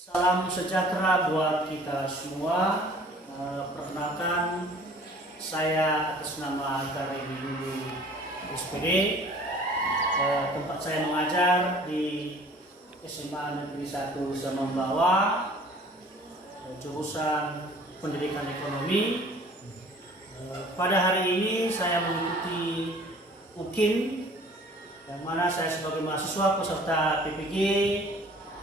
Salam sejahtera buat kita semua. Perkenalkan, saya atas nama Karim Dulu SPD. Tempat saya mengajar di SMA Negeri 1 Samambawa, jurusan Pendidikan Ekonomi. Pada hari ini saya mengikuti UKIN, yang mana saya sebagai mahasiswa peserta PPG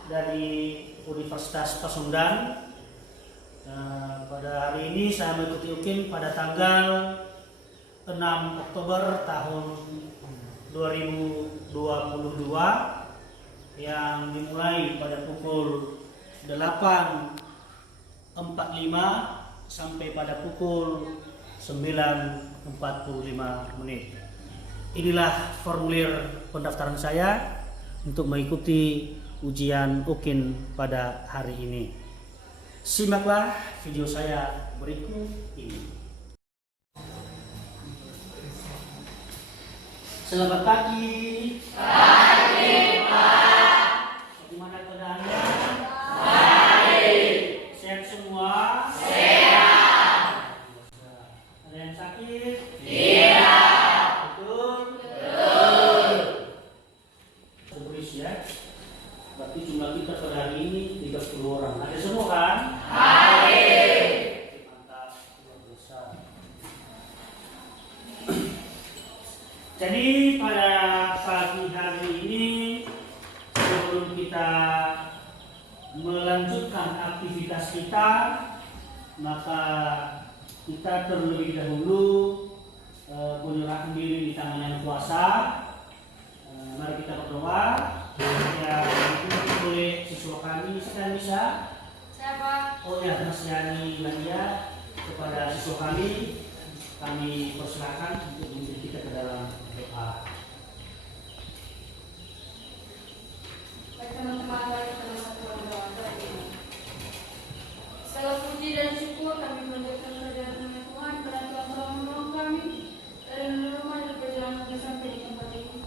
dari Universitas Pasundan. Pada hari ini saya mengikuti UKIN pada tanggal 6 Oktober tahun 2022 yang dimulai pada pukul 8.45 sampai pada pukul 9.45 menit. Inilah formulir pendaftaran saya untuk mengikuti ujian UKIN pada hari ini. Simaklah video saya berikut ini. Selamat pagi. Pagi, Pak. Bagaimana keadaannya? Baik. Sehat semua? Sehat. Ada yang sakit? Tidak. Betul? Betul. Beris ya. Berarti jumlah kita pada hari ini 30 orang. Ada semua kan? Baik. Mantap, luar biasa. Jadi pada pagi hari ini, sebelum kita melanjutkan aktivitas kita, maka kita terlebih dahulu menyerahkan diri di tangan Yang Kuasa. Mari kita berdoa. Ya, dipimpin oleh siswa kami. Sekarang bisa? Siapa? Oh ya, Mas Yani Nadia, kepada siswa kami persilakan untuk memimpin kita ke dalam doa. Baik teman-teman, mari kita satu doa ini. Segala puji dan syukur kami panjatkan kehadiran Tuhan karena Tuhan telah menolong kami dari rumah dan perjalanan kami sampai di tempat ini.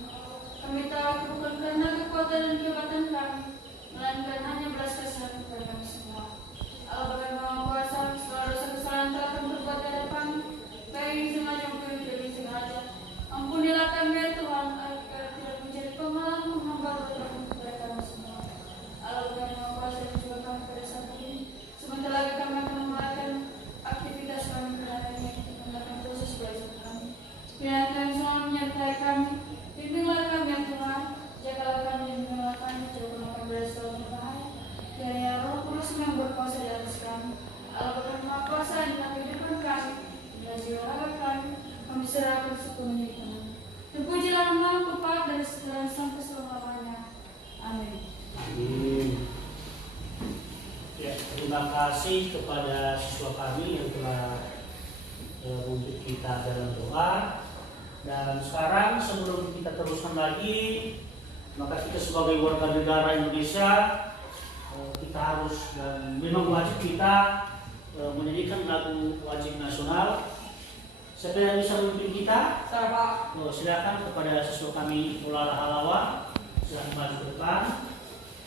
Kami tahu bukan karena kekuatan dan kehebatan kami, melainkan hanya belas kasihan kepada kami semua. Allah Bapa Kuasa, segala dosa kesalahan telah kami berbuat di hadapan, baik sengaja maupun tidak sengaja. Ampunilah kami ya Tuhan, agar tidak menjadi penghalang menghamba kepada kami semua. Allah Bapa Kuasa dan juga kami pada saat ini. Sebentar lagi kami akan memulaikan aktivitas kami pada hari ini, kita melakukan proses belajar kami. Biarkan Tuhan selalu menyertai kami. Bimbinglah kami ya Tuhan, jagalah kami dan bimbinglah kami, jauhkanlah kami dari segala berbahaya. Kiranya Roh Kudus yang berkuasa di atas kami, Allah Bapa Maha Kuasa di dalam kehidupan kami, dan jiwa raga kami serahkan sepenuhnya di tangan. Terpujilah nama Bapa dari sekarang sampai selama-lamanya. Amin. Amin. Ya, terima kasih kepada siswa kami yang telah untuk kita dalam doa. Dan sekarang sebelum kita teruskan lagi, maka kita sebagai warga negara Indonesia, kita harus dan memang wajib kita menyanyikan lagu wajib nasional. Siapa yang bisa memimpin kita? Siapa? Silakan kepada siswa kami Ulala Halawa, silakan maju ke depan.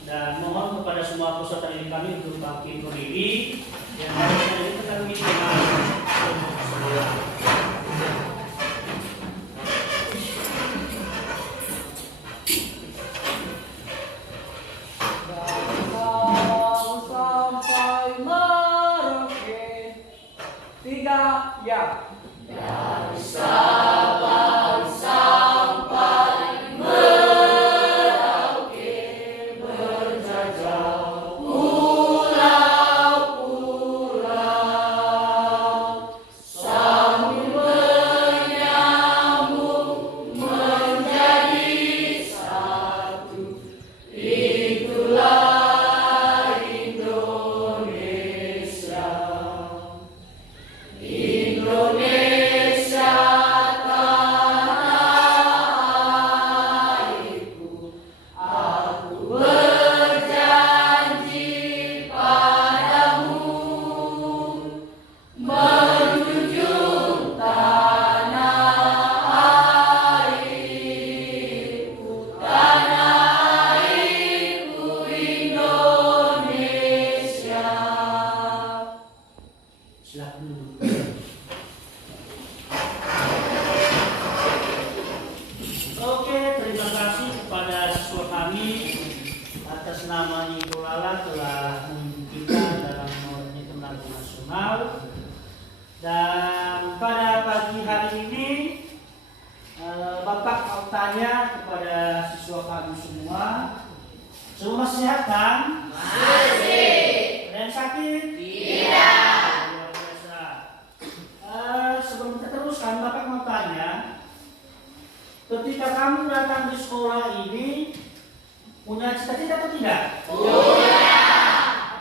Dan mohon kepada semua peserta didik kami untuk bangkit berdiri dan harus menyanyikan kami dengan ya. Dari Sabang sampai Merauke berjajah pulau-pulau sambil menyambung menjadi satu. Itulah Indonesia. Indonesia tanah airku, aku berjanji atas nama Ibu Lala telah memimpin kita dalam mengorganisasi lagu nasional. Dan pada pagi hari ini Bapak mau tanya kepada siswa kami semua masih sehat kan? Masih. Ada yang sakit? Tidak. Luar biasa. Sebelum kita teruskan, Bapak mau tanya, ketika kamu datang di sekolah ini punya cita-cita atau tidak? Punya.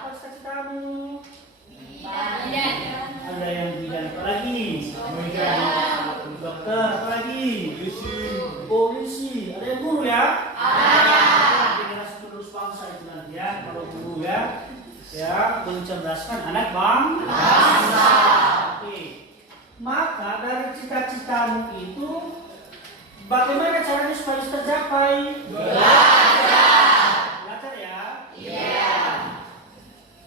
Apa cita-citamu? Bidan. Ada yang bidan, apa lagi? Dokter, apa lagi? Polisi. Ada yang guru ya? Ada. Generasi penerus bangsa itu nanti ya, kalau guru ya, mencerdaskan anak bangsa. Oke. Maka dari cita-citamu itu, bagaimana caranya supaya bisa tercapai? Belajar ya? Iya.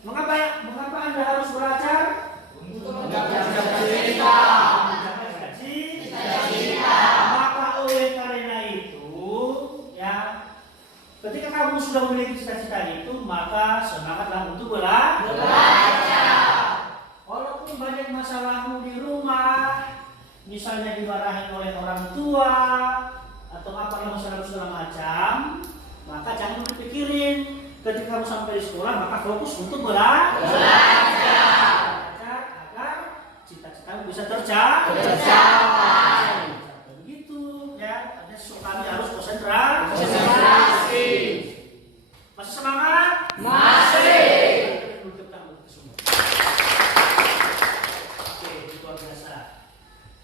Mengapa Anda harus belajar? Untuk mencapai cita-cita. Maka oleh karena itu, ya, ketika kamu sudah memiliki cita-cita itu, maka semangatlah untuk belajar. Walaupun banyak masalahmu di rumah, misalnya dimarahin oleh orang tua atau apalah masalah segala macam, maka jangan dipikirin. Ketika kamu sampai di sekolah, maka fokus untuk belajar agar cita-citamu bisa tercapai. Begitu ya, ada siswa kami harus konsentrasi. Masih semangat? Masih. Luar biasa.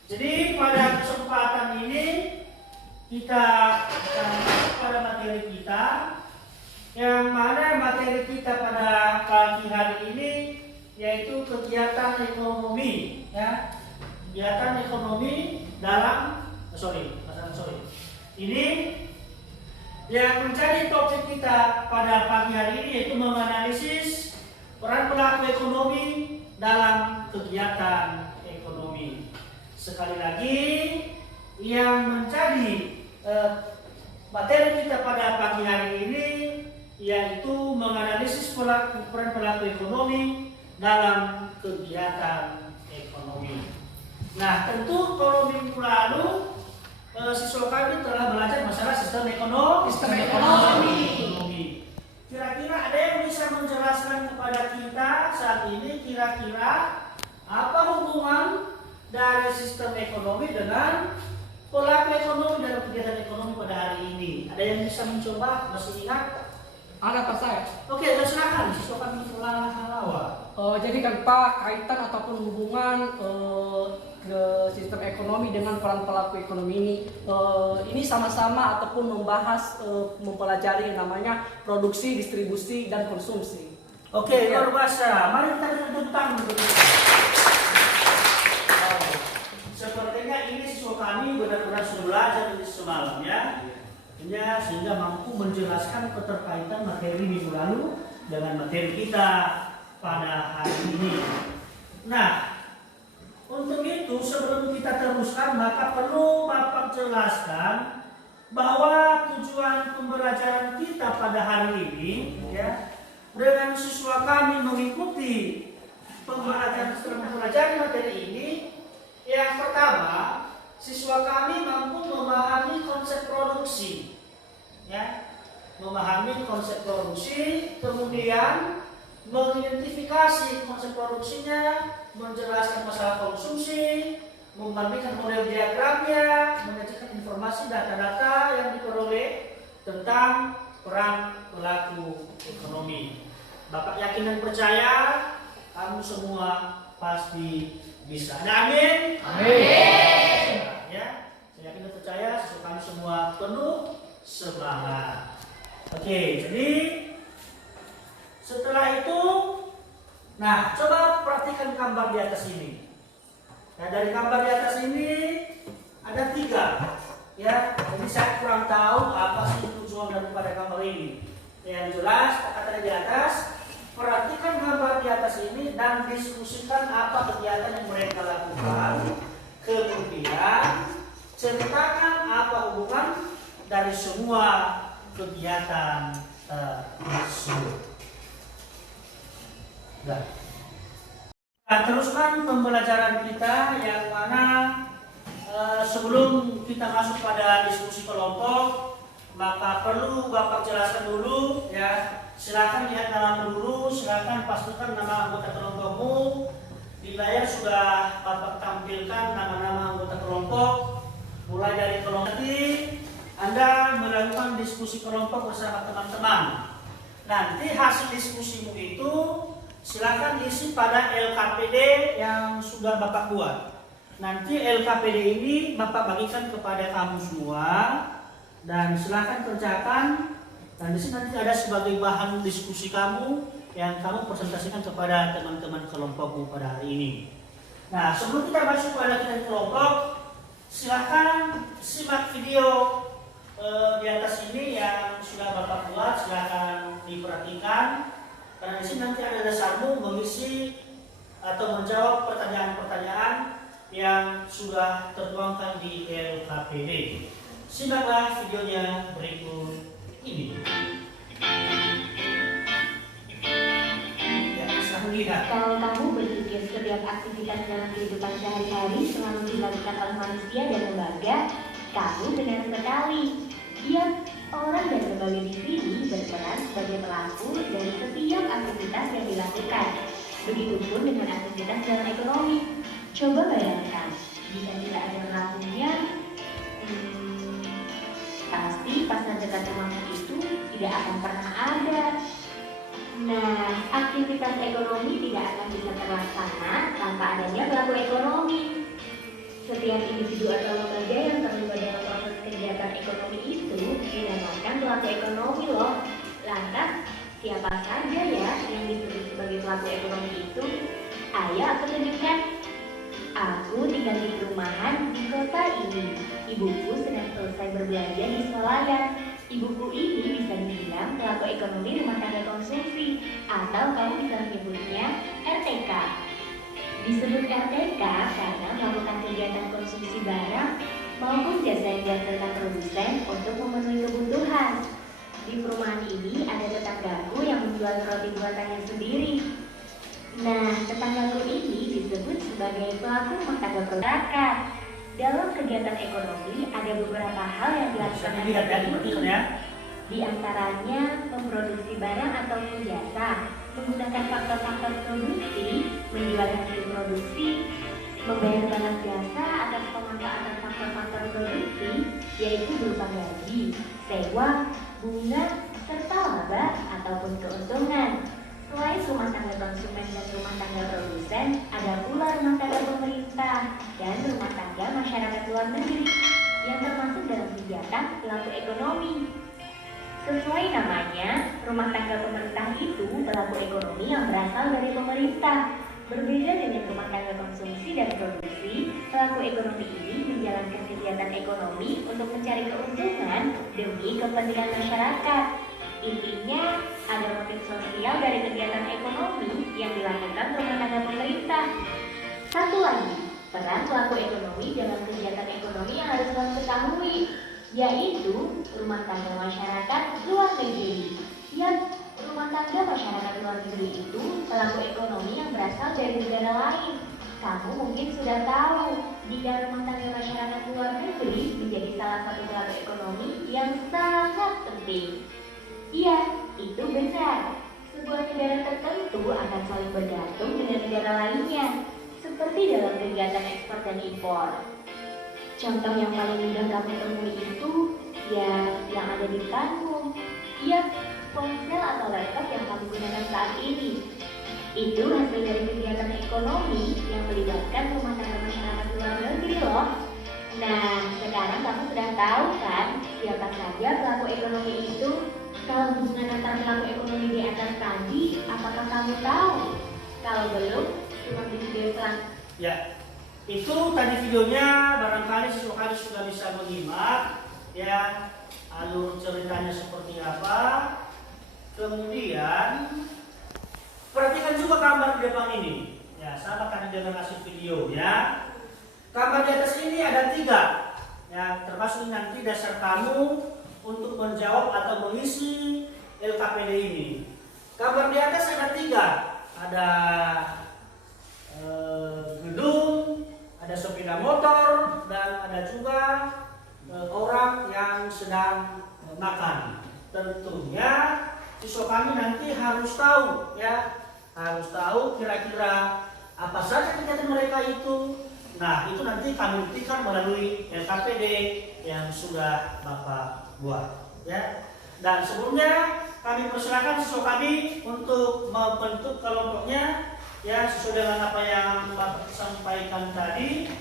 Jadi pada kesempatan ini kita akan masuk pada materi kita, yang mana materi kita pada pagi hari ini yaitu kegiatan ekonomi, ya, kegiatan ekonomi dalam ini yang menjadi topik kita pada pagi hari ini yaitu menganalisis peran pelaku ekonomi dalam kegiatan ekonomi. Sekali lagi, yang menjadi materi kita pada pagi hari ini yaitu menganalisis peran pelaku ekonomi dalam kegiatan ekonomi. Nah, tentu kalau minggu lalu siswa kami telah belajar masalah sistem ekonomi. Kira-kira ada yang bisa menjelaskan kepada kita saat ini kira-kira apa hubungan dari sistem ekonomi dengan pelaku ekonomi dalam kegiatan ekonomi pada hari ini? Ada yang bisa mencoba? Masih ingat? Ada Pak saya. Oke, silakan siswa kami telah halawa. Jadi kan Pak, kaitan ataupun hubungan ke sistem ekonomi dengan peran pelaku ekonomi ini sama-sama ataupun membahas mempelajari yang namanya produksi, distribusi, dan konsumsi. Oke, luar biasa. Mari kita tentang sepertinya ini siswa kami benar-benar sudah belajar di semalam ya. Sehingga mampu menjelaskan keterkaitan materi minggu lalu dengan materi kita pada hari ini. Nah, untuk itu sebelum kita teruskan maka perlu Bapak jelaskan bahwa tujuan pembelajaran kita pada hari ini ya, dengan siswa kami mengikuti pembelajaran setelah mempelajari materi ini, yang pertama siswa kami mampu memahami konsep produksi, ya, memahami konsep produksi, kemudian mengidentifikasi konsep produksinya, menjelaskan masalah konsumsi, membandingkan model diagramnya, menyajikan informasi data-data yang diperoleh tentang peran pelaku ekonomi. Bapak yakin dan percaya kamu semua pasti bisa. Amin. Amin. Ya, saya yakin dan percaya siswa kami semua penuh semangat. Oke, jadi setelah itu, nah coba perhatikan gambar di atas ini. Nah, dari gambar di atas ini ada 3, ya. Jadi saya kurang tahu apa sih tujuan daripada gambar ini. Yang jelas kata di atas, perhatikan gambar di atas ini dan diskusikan apa kegiatan yang mereka lakukan. Kemudian ceritakan apa hubungan dari semua kegiatan tersebut. Nah, teruskan pembelajaran kita yang mana sebelum kita masuk pada diskusi kelompok, maka perlu Bapak jelaskan dulu ya. Silakan lihat nama dulu, silakan pastikan nama anggota kelompokmu. Di layar sudah Bapak tampilkan nama-nama anggota kelompok. Mulai dari kelompok nanti Anda melakukan diskusi kelompok bersama teman-teman. Nanti hasil diskusimu itu silakan isi pada LKPD yang sudah Bapak buat. Nanti LKPD ini Bapak bagikan kepada kamu semua dan silakan kerjakan. Dan di sini nanti ada sebagai bahan diskusi kamu yang kamu presentasikan kepada teman-teman kelompokmu pada hari ini. Nah, sebelum kita masuk pada kita kelompok, silakan simak video di atas ini yang sudah Bapak buat. Silakan diperhatikan. Karena di sini nanti ada dasarmu mengisi atau menjawab pertanyaan-pertanyaan yang sudah tertuangkan di LKPD. Simaklah videonya berikut ini. Ya, bisa melihat. Kalau kamu berpikir setiap aktivitas dalam kehidupan sehari-hari selalu dilakukan oleh manusia dan lembaga, kamu benar sekali. Dia orang dan lembaga di sini berperan sebagai pelaku dari setiap aktivitas yang dilakukan. Begitupun dengan aktivitas dalam ekonomi. Coba bayangkan, jika tidak ada pelakunya, pasti pasar dekat rumahmu itu tidak akan pernah ada. Nah, aktivitas ekonomi tidak akan bisa terlaksana tanpa adanya pelaku ekonomi. Setiap individu atau lembaga yang terlibat dalam proses kegiatan ekonomi itu dinamakan pelaku ekonomi loh. Lantas, siapa saja ya yang disebut sebagai pelaku ekonomi itu? Ayo aku tunjukkan. Aku tinggal di perumahan di kota ini. Ibuku sedang selesai berbelanja di swalayan. Ibuku ini bisa dibilang pelaku ekonomi rumah tangga konsumsi, atau kamu bisa menyebutnya RTK. Disebut RTK karena melakukan kegiatan konsumsi barang maupun jasa yang dihasilkan produsen untuk memenuhi kebutuhan. Di perumahan ini ada tetanggaku yang menjual roti buatannya sendiri. Nah, tetanggaku ini disebut sebagai pelaku rumah tangga masyarakat. Dalam kegiatan ekonomi ada beberapa hal yang dilakukan Ya. Di antaranya memproduksi barang ataupun jasa, menggunakan faktor-faktor produksi, menjual hasil produksi, membayar balas jasa atas pemanfaatan faktor-faktor produksi, yaitu berupa gaji, sewa, bunga, serta laba ataupun keuntungan. Selain rumah tangga konsumen dan rumah tangga produsen, ada pula rumah tangga pemerintah dan rumah tangga masyarakat luar negeri yang termasuk dalam kegiatan pelaku ekonomi. Sesuai namanya, rumah tangga pemerintah itu pelaku ekonomi yang berasal dari pemerintah. Berbeda dengan rumah tangga konsumsi dan produksi, pelaku ekonomi ini menjalankan kegiatan ekonomi untuk mencari keuntungan demi kepentingan masyarakat. Intinya, ada motif sosial dari kegiatan ekonomi yang dilakukan rumah tangga pemerintah. Satu lagi, peran pelaku ekonomi dalam kegiatan ekonomi yang harus kamu ketahui, yaitu rumah tangga masyarakat luar negeri. Rumah tangga masyarakat luar negeri itu pelaku ekonomi yang berasal dari negara lain. Kamu mungkin sudah tahu, jika rumah tangga masyarakat luar negeri menjadi salah satu pelaku ekonomi yang sangat penting. Iya, itu benar. Sebuah negara tertentu akan saling bergantung dengan negara lainnya, seperti dalam kegiatan ekspor dan impor. Contoh yang paling mudah kamu temui itu, ya yang ada di depanmu. Iya, ponsel atau laptop yang kamu gunakan saat ini. Itu hasil dari kegiatan ekonomi yang melibatkan rumah tangga masyarakat luar negeri loh. Nah, sekarang kamu sudah tahu kan siapa saja pelaku ekonomi itu? Kalau hubungan antar pelaku ekonomi di atas tadi, apakah kamu tahu? Kalau belum, simak di video selanjutnya. Ya, itu tadi videonya barangkali sesekali sudah bisa menyimak ya alur ceritanya seperti apa. Kemudian perhatikan juga gambar di depan ini. Ya, sama tadi dengan hasil video ya. Gambar di atas ini ada 3. Ya, termasuk nanti dasar kamu untuk menjawab atau mengisi LKPD ini. Gambar di atas ada 3, ada gedung, ada sepeda motor, dan ada juga orang yang sedang makan. Tentunya siswa kami nanti harus tahu ya, harus tahu kira-kira apa saja kegiatan mereka itu. Nah, itu nanti kami buktikan melalui LKPD yang sudah Bapak buat ya. Dan sebelumnya kami persilakan siswa kami untuk membentuk kelompoknya ya, sesuai dengan apa yang Bapak sampaikan tadi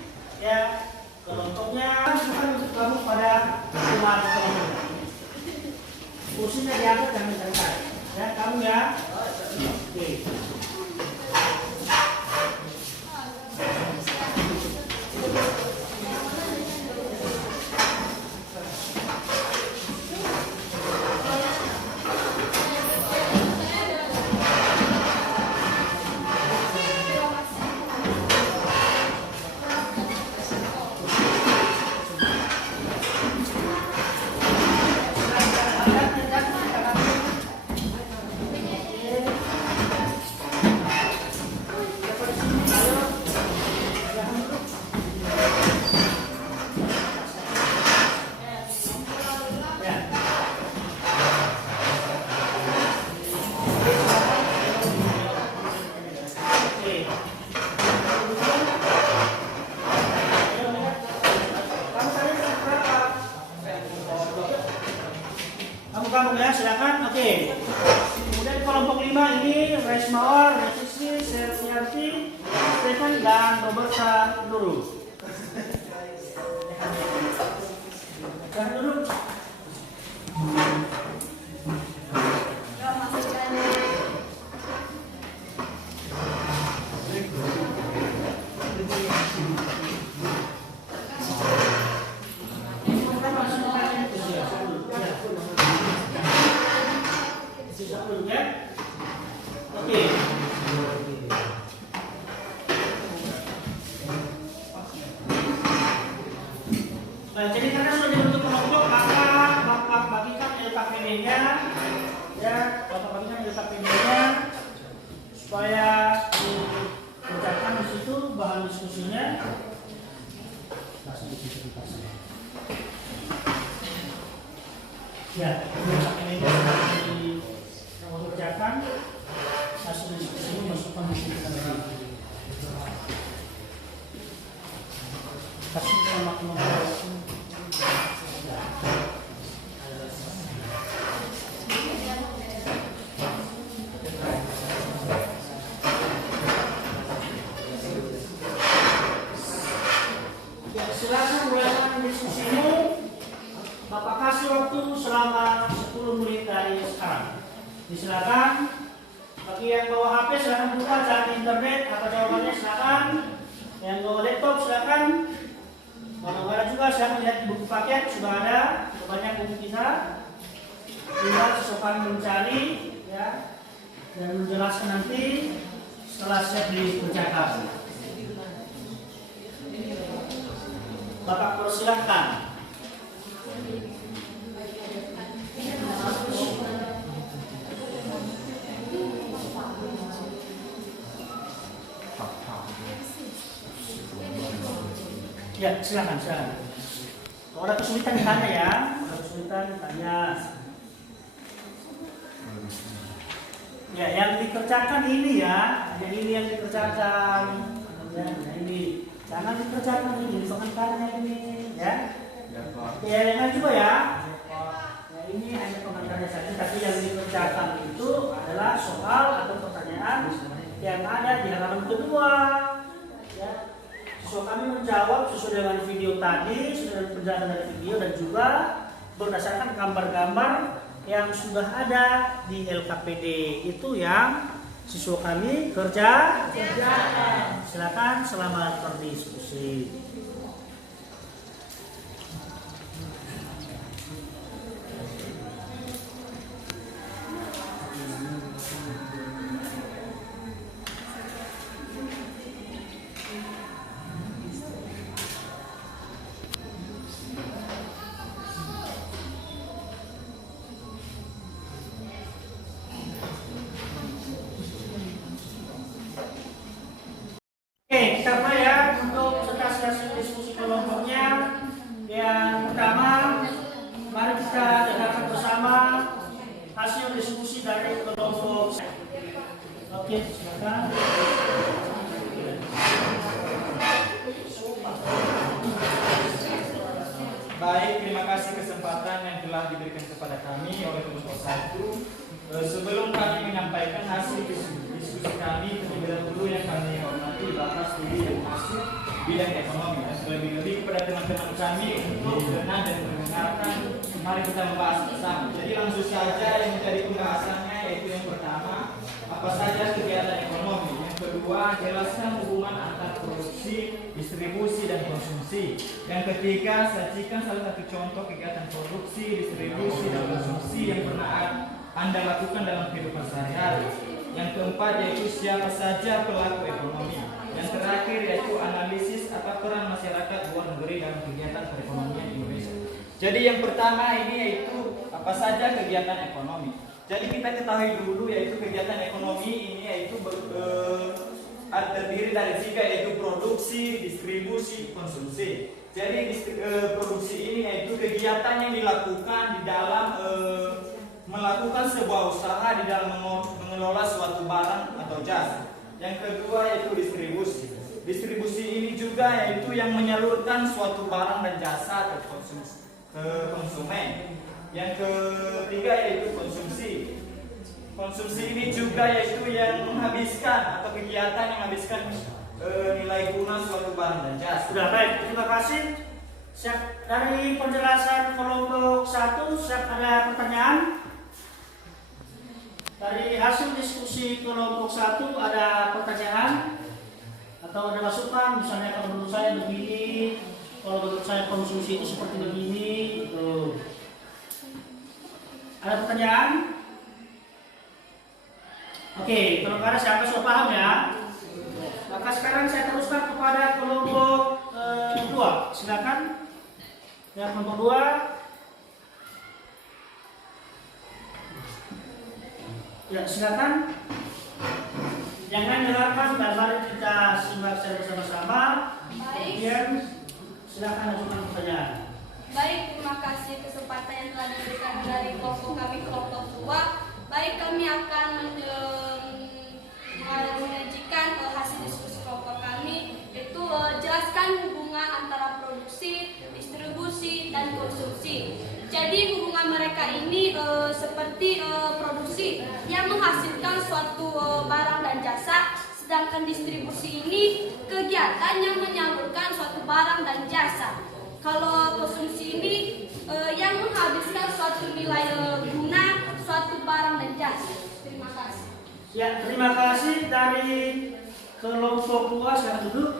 ya. Kelompoknya silakan untuk gabung pada rumah kelompok. Kursinya diangkat, jangan ditarik ya, kamu ya. Oke. Kamu ya, silakan. Oke. Kemudian kelompok 5 ini Resmawar, Resisi, Sertiarti, Stefan, dan Roberta Nurul. Dan duduk. Oke. Nah, jadi karena sudah dibentuk kelompok, maka Bapak bagikan LKPD-nya ya, Bapak bagikan LKPD-nya supaya dikerjakan di situ bahan diskusinya. Ya, LKPD-nya sudah dikerjakan. Hasil diskusi masukkan di situ lagi. Kasih nama ya, silakan mulaikan diskusimu. Bapak kasih waktu selama 10 menit dari sekarang. Silakan. Bagi yang bawa HP silakan buka cari internet apa jawabannya, silakan. Yang bawa laptop silakan. Mana-mana juga silakan lihat di buku paket, sudah ada banyak buku kita. Tinggal sesuatu mencari ya, dan menjelaskan nanti setelah siap dikerjakan. Bapak persilahkan. Ya, silakan. Kalau ada kesulitan ditanya ya, ada kesulitan ditanya. Ya, yang dikerjakan ini ya, yang ini yang dikerjakan. Ya, ini jangan dikerjakan ini, pengantarnya ini, ya. Ya, yang juga ya. Ya, ini hanya pengantarnya saja, tapi yang dikerjakan itu adalah soal atau pertanyaan yang ada di halaman kedua. Ya. So, kami menjawab sesuai dengan video tadi, sesuai dengan penjelasan dari video, dan juga berdasarkan gambar-gambar yang sudah ada di LKPD itu yang siswa kami kerjakan. Silakan, selamat berdiskusi. hasil diskusi kelompoknya. Yang pertama, mari kita dengarkan bersama hasil diskusi dari kelompok. Oke, silakan. Baik, terima kasih kesempatan yang telah diberikan kepada kami oleh kelompok 1. Sebelum kami menyampaikan hasil diskusi kami, terlebih dahulu yang kami hormati Bapak Studi yang masuk bidang ekonomi, dan lebih-lebih kepada teman-teman kami untuk didengar dan mendengarkan. Mari kita membahas bersama. Jadi langsung saja yang menjadi pembahasannya, yaitu yang pertama, apa saja kegiatan ekonomi. Yang kedua, jelaskan hubungan antara produksi, distribusi, dan konsumsi. Yang ketiga, sajikan salah satu contoh kegiatan produksi, distribusi, dan konsumsi yang pernah Anda lakukan dalam kehidupan sehari-hari. Yang keempat, yaitu siapa saja pelaku ekonomi. Yang terakhir, yaitu analisis apa peran masyarakat luar negeri dalam kegiatan perekonomian Indonesia. Jadi yang pertama ini yaitu apa saja kegiatan ekonomi. Jadi kita ketahui dulu yaitu kegiatan ekonomi ini yaitu terdiri dari 3, yaitu produksi, distribusi, konsumsi. Jadi produksi ini yaitu kegiatan yang dilakukan di dalam melakukan sebuah usaha di dalam mengelola suatu barang atau jasa. Yang kedua yaitu distribusi. Distribusi ini juga yaitu yang menyalurkan suatu barang dan jasa ke konsumen. Yang ketiga yaitu konsumsi. Konsumsi ini juga yaitu yang menghabiskan atau kegiatan yang menghabiskan nilai guna suatu barang dan jasa. Sudah, baik, terima kasih. Siap, dari penjelasan kelompok 1, siap ada pertanyaan? Dari hasil diskusi kelompok 1 ada pertanyaan atau ada masukan? Misalnya kalau menurut saya begini, kalau menurut saya konsumsi itu seperti begini. Tuh. Ada pertanyaan? Oke, kalau ada siapa sudah paham ya? Maka sekarang saya teruskan kepada kelompok 2. Silakan. Yang kelompok 2. Ya, silakan. Jangan dengarkan dan mari kita simak secara bersama-sama. Kemudian silakan ajukan pertanyaan. Baik, terima kasih kesempatan yang telah diberikan dari kelompok kami, kelompok 2. Baik, kami akan menyajikan hasil diskusi kelompok kami, yaitu jelaskan hubungan antara produksi, distribusi, dan konsumsi. Jadi hubungan mereka ini seperti produksi yang menghasilkan suatu barang dan jasa, sedangkan distribusi ini kegiatan yang menyalurkan suatu barang dan jasa. Kalau konsumsi ini yang menghabiskan suatu nilai guna suatu barang dan jasa. Terima kasih. Ya, terima kasih dari kelompok 2. Silakan duduk.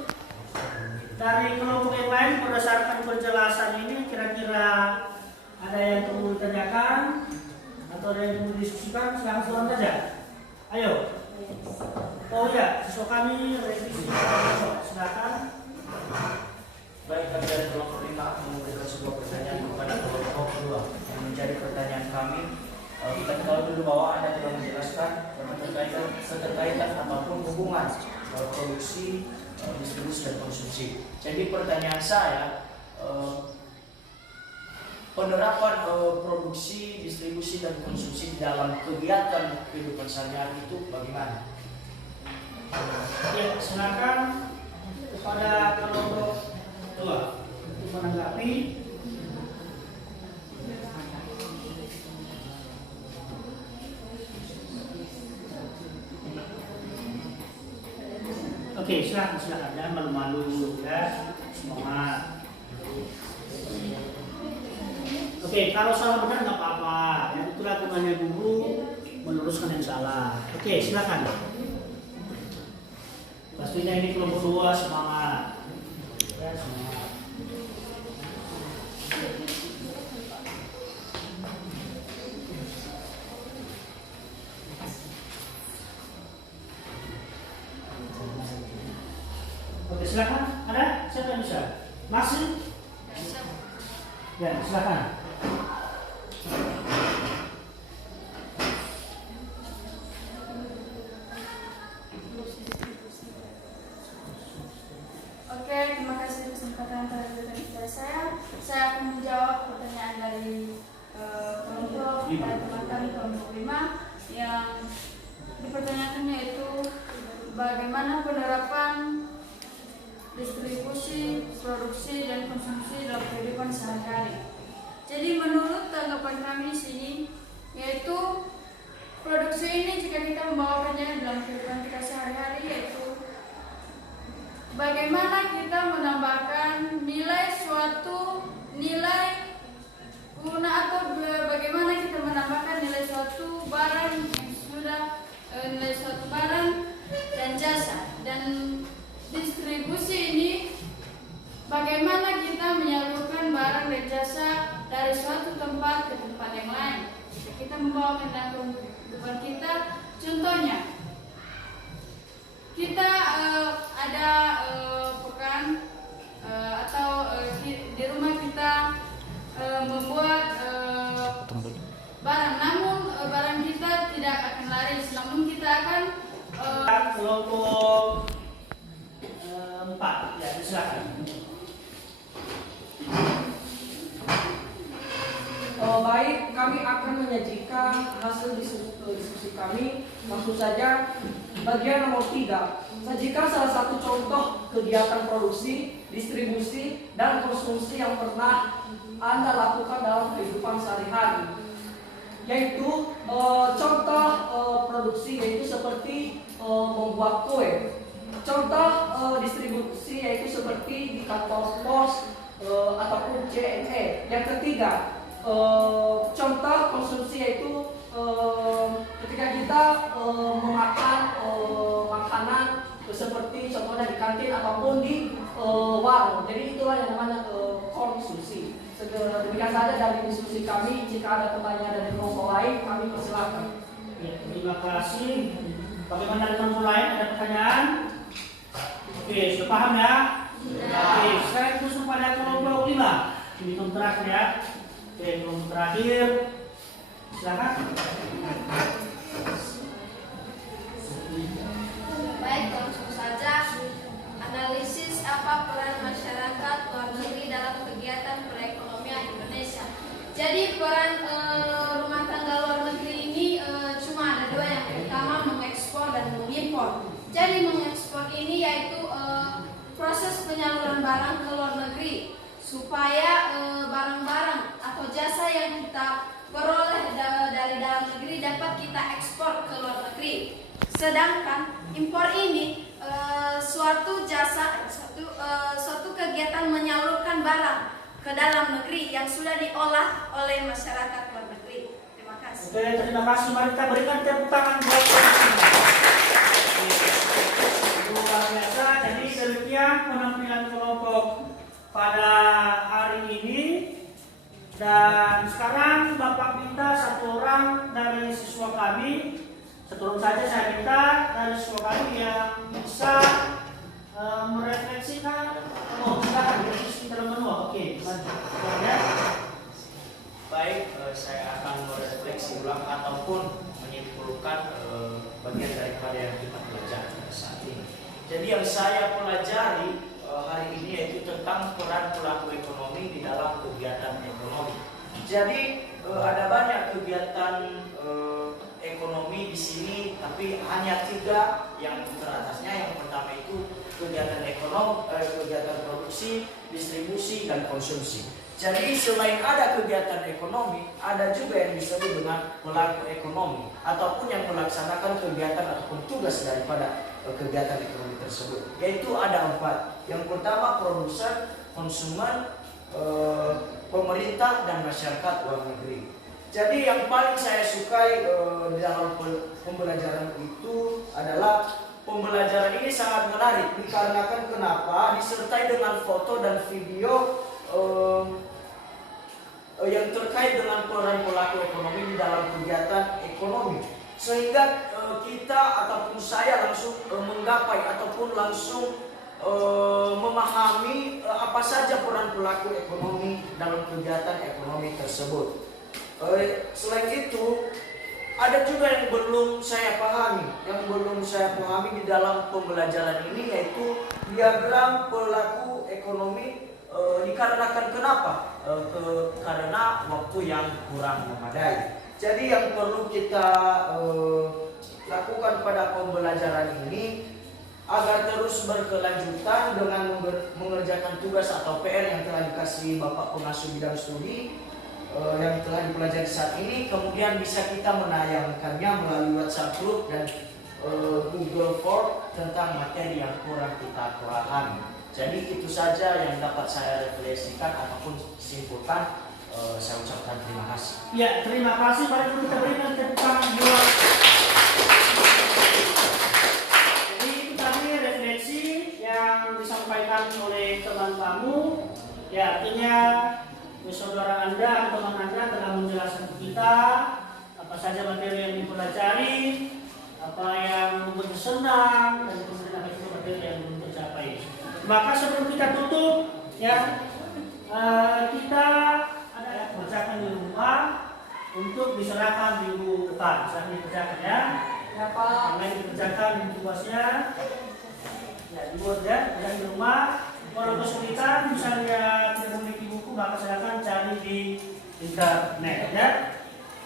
Dari kelompok yang lain berdasarkan penjelasan ini kira-kira ada yang perlu ditanyakan atau ada yang perlu didiskusikan? Silakan saja. Ayo. Oh ya, siswa kami revisi. Silakan. Baik, kami dari kelompok 5 akan memberikan sebuah pertanyaan kepada kelompok 2. Yang menjadi pertanyaan kami, kita ketahui dulu bahwa Anda telah menjelaskan keterkaitan apapun hubungan produksi, distribusi, dan konsumsi. Jadi pertanyaan saya, penerapan produksi, distribusi, dan konsumsi dalam kegiatan kehidupan sehari-hari itu bagaimana? Ya, silakan kepada kelompok 2 untuk menanggapi. Oke, silakan, jangan malu-malu ya, semangat. Oke, kalau salah benar nggak apa-apa. Yang itulah gunanya guru, meluruskan yang salah. Oke, silakan. Pastinya ini kelompok 2 semangat. Ya, semangat. Oke, silakan. Ada? Siapa yang bisa? Masih? Ya, silakan. Oke, terima kasih. bagaimana penerapan distribusi, produksi, dan konsumsi dalam kehidupan sehari-hari. Jadi menurut tanggapan kami di sini, yaitu produksi ini jika kita membawakannya dalam kehidupan kita sehari-hari, yaitu bagaimana kita menambahkan nilai suatu nilai guna atau bagaimana kita menambahkan nilai suatu barang yang sudah nilai suatu barang dan jasa. Dan distribusi ini bagaimana kita menyalurkan barang dan jasa dari suatu tempat ke tempat yang lain. Jika kita membawakan dalam kehidupan kita, contohnya kita ada pekan atau di rumah kita membuat barang, namun barang kita tidak akan laris, namun kita akan kelompok 4, ya silakan. Baik, kami akan menyajikan hasil diskusi kami. Langsung saja, bagian nomor 3. Sajikan salah satu contoh kegiatan produksi, distribusi, dan konsumsi yang pernah Anda lakukan dalam kehidupan sehari-hari. Yaitu contoh produksi yaitu seperti membuat kue. Contoh distribusi yaitu seperti di kantor pos ataupun JNE. Yang ketiga, contoh konsumsi yaitu ketika kita memakan makanan seperti contohnya di kantin ataupun di warung. Jadi itulah yang namanya konsumsi. Demikian saja dari diskusi kami. Jika ada pertanyaan dari kelompok lain, kami persilakan. Ya, terima kasih. Bagaimana dengan kelompok lain? Ada pertanyaan? Oke, sudah paham ya? Oke, sekarang terus pada kelompok 5. Ini kelompok terakhir ya. Oke, kelompok terakhir. Silakan. baik, langsung saja. Analisis apa peran masyarakat luar negeri dalam kegiatan perekonomian Indonesia. Jadi peran rumah tangga luar negeri ini cuma ada dua. Yang pertama mengekspor dan mengimpor. Jadi mengekspor ini yaitu proses penyaluran barang ke luar negeri supaya barang-barang atau jasa yang kita peroleh dari dalam negeri dapat kita ekspor ke luar negeri. Sedangkan impor ini suatu jasa, suatu kegiatan menyalurkan barang ke dalam negeri yang sudah diolah oleh masyarakat luar negeri. Terima kasih. Oke, terima kasih. Mari kita berikan tepuk tangan buat luar biasa. Jadi demikian penampilan kelompok pada hari ini. Dan sekarang Bapak minta satu orang dari siswa kami, satu orang saja saya minta dari siswa kami yang bisa merefleksikan. Oh, silakan diskusi dalam menua. Oke, lanjut ya. Baik, saya akan merefleksi ulang ataupun menyimpulkan bagian daripada yang kita pelajari pada saat ini. Jadi yang saya pelajari hari ini yaitu tentang peran pelaku ekonomi di dalam kegiatan ekonomi. Jadi ada banyak kegiatan ekonomi di sini, tapi hanya 3 yang teratasnya. Yang pertama itu kegiatan ekonomi, kegiatan produksi, distribusi, dan konsumsi. Jadi selain ada kegiatan ekonomi, ada juga yang disebut dengan pelaku ekonomi ataupun yang melaksanakan kegiatan ataupun tugas daripada kegiatan ekonomi tersebut. Yaitu ada 4. Yang pertama produsen, konsumen, pemerintah, dan masyarakat luar negeri. Jadi yang paling saya sukai di dalam pembelajaran itu adalah pembelajaran ini sangat menarik dikarenakan kenapa disertai dengan foto dan video yang terkait dengan peran pelaku ekonomi di dalam kegiatan ekonomi, sehingga kita ataupun saya langsung menggapai ataupun langsung memahami apa saja peran pelaku ekonomi dalam kegiatan ekonomi tersebut. Selain itu, ada juga yang belum saya pahami di dalam pembelajaran ini, yaitu diagram pelaku ekonomi. Dikarenakan kenapa? Karena waktu yang kurang memadai. Jadi yang perlu kita lakukan pada pembelajaran ini, agar terus berkelanjutan dengan mengerjakan tugas atau PR yang telah dikasih Bapak Pengasuh Bidang Studi yang telah dipelajari saat ini. Kemudian bisa kita menayangkannya melalui WhatsApp group dan Google Form tentang materi yang kurang kita pahami. Jadi itu saja yang dapat saya refleksikan ataupun simpulkan. Saya ucapkan terima kasih. Ya, terima kasih. Mari kita berikan tepuk tangan buat. Jadi itu tadi refleksi yang disampaikan oleh teman kamu. Ya, artinya saudara Anda atau teman Anda telah menjelaskan ke kita apa saja materi yang dipelajari, apa yang membuat senang, dan kemudian apa itu materi yang belum tercapai. Maka sebelum kita tutup, ya kita ada kerjakan di rumah untuk diserahkan minggu depan. Saya dikerjakan ya. Ya Pak. Yang lain dikerjakan di tugasnya. Ya dibuat ya, kerjaan di rumah. Kalau kesulitan misalnya tidak memiliki buku, maka silakan cari di internet ya.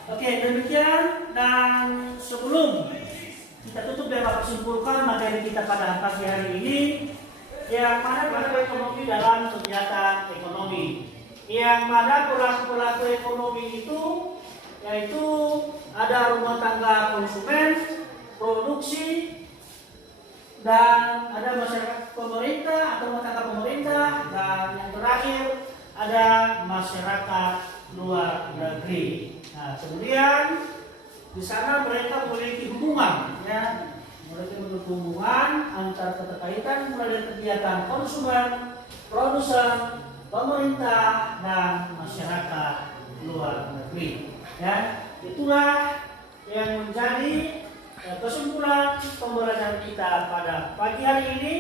Oke, demikian, dan sebelum kita tutup dan simpulkan materi kita pada pagi hari ini, yang mana pelaku ekonomi dalam kegiatan ekonomi. Yang mana pelaku-pelaku ekonomi itu yaitu ada rumah tangga konsumen, produksi, dan ada masyarakat pemerintah atau rumah tangga pemerintah, dan yang terakhir ada masyarakat luar negeri. Nah, kemudian di sana mereka memiliki hubungan, ya, mereka memiliki hubungan antara keterkaitan mulai dari kegiatan konsumen, produsen, pemerintah, dan masyarakat luar negeri. Ya, itulah yang menjadi kesimpulan pembelajaran kita pada pagi hari ini.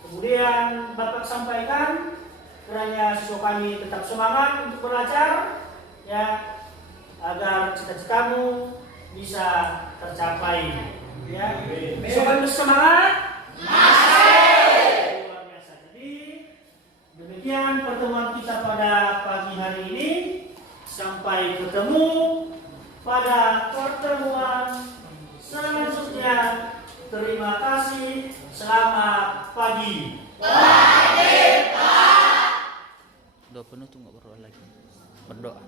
Kemudian Bapak sampaikan kiranya siswa kami tetap semangat untuk belajar, ya, agar cita-citamu bisa tercapai. Ya, siswa kami semangat. Luar biasa. Jadi demikian pertemuan kita pada pagi hari ini. Sampai ketemu pada pertemuan selanjutnya. Terima kasih. Selamat pagi. Doa penuh tuh nggak berdoa lagi. Berdoa.